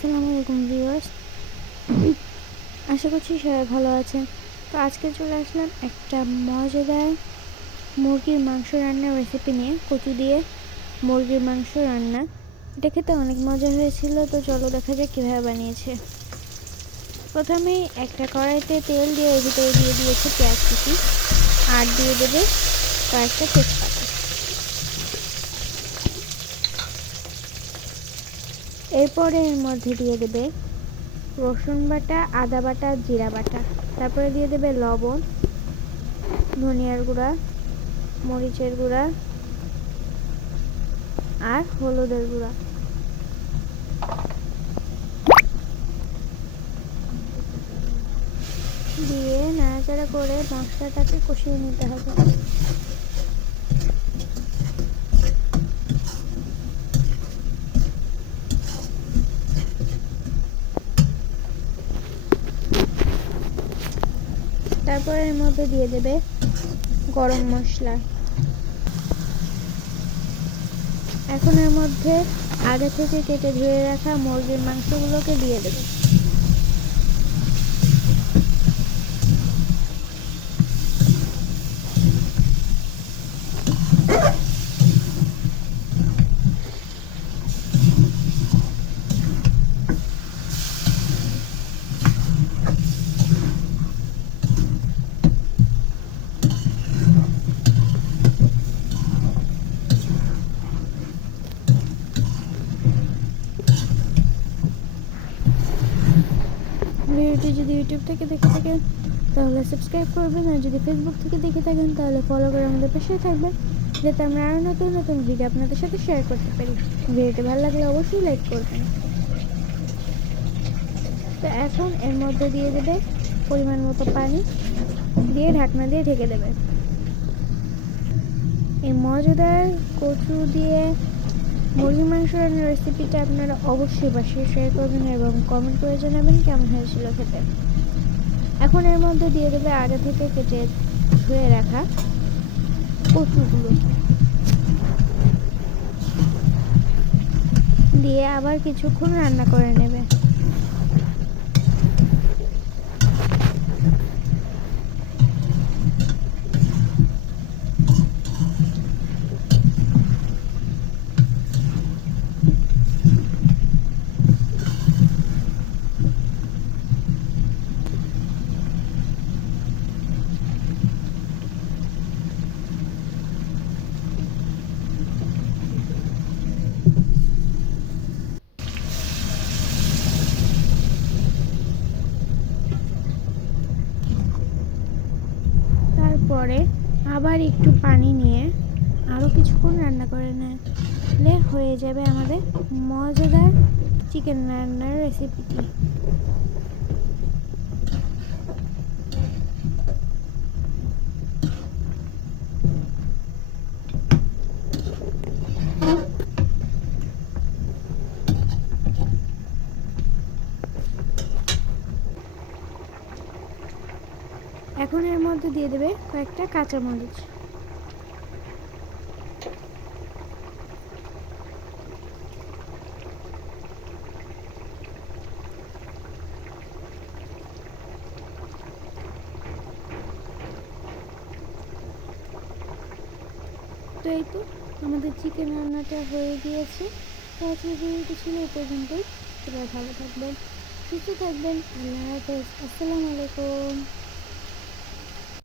আসসালামু আলাইকুম ভিউয়ার্স। আশা করছি সবাই ভালো আছেন। তো আজকে চলে আসলাম একটা মজাদার মুরগির মাংস রান্নার রেসিপি নিয়ে, কচু দিয়ে মুরগির মাংস রান্না। এটা খেতে অনেক মজা হয়েছিল, তো চলো দেখা যাক কীভাবে বানিয়েছে। প্রথমেই একটা কড়াইতে তেল দিয়ে ভিতরে দিয়ে দিয়েছে পেঁয়াজ কুচি। আর দিয়ে দেবে কয়েকটা তেজপাতা। এরপরে এর মধ্যে দিয়ে দেবে রসুন বাটা, আদা বাটা, জিরা বাটা। তারপরে দিয়ে দেবে লবণ, ধনিয়ার গুঁড়া, মরিচের গুঁড়া আর হলুদের গুঁড়া। দিয়ে নাড়াচাড়া করে মশলাটাকে কষিয়ে নিতে হবে। তারপর এর মধ্যে দিয়ে দেবে গরম মশলা। এখন এর মধ্যে আগে থেকে কেটে ধুয়ে রাখা মুরগির মাংসগুলোকে দিয়ে দেবে। ভিডিওটি যদি ইউটিউব থেকে দেখে থাকেন, তাহলে সাবস্ক্রাইব করবেন। আর যদি ফেসবুক থেকে দেখে থাকেন, তাহলে ফলো করে আমাদের পাশে থাকবেন, যাতে আমরা আরও নতুন নতুন ভিডিও আপনাদের সাথে শেয়ার করতে পারি। ভিডিওটি ভালো লাগলে অবশ্যই লাইক করবেন। তো এখন এর মধ্যে দিয়ে দেবে পরিমাণ মতো পানি, দিয়ে ঢাকনা দিয়ে ঢেকে দেবে। এই মজাদার কচু দিয়ে মুরগির মাংস রান্নার রেসিপিটা আপনারা অবশ্যই বাসায় শেয়ার করবেন এবং কমেন্ট করে জানাবেন কেমন হয়েছিল খেতে। এখন এর মধ্যে দিয়ে দেবে আগে থেকে কেটে ধুয়ে রাখা কচুগুলো। দিয়ে আবার কিছুক্ষণ রান্না করে নেবে। তারপরে আবার একটু পানি নিয়ে আরও কিছুক্ষণ রান্না করে নিলে হয়ে যাবে আমাদের মজাদার চিকেন রান্নার রেসিপিটি এখন এর মধ্যে দিয়ে দেবে কয়েকটা কাঁচামরিচ। তো এই তো আমাদের চিকেন রান্নাটা হয়ে গিয়েছে। তো আজকের ভিডিওটি ছিল এই সবাই ভালো থাকবেন, সুস্থ থাকবেন। আল্লাহ হাফেজ। আসসালামু আলাইকুম।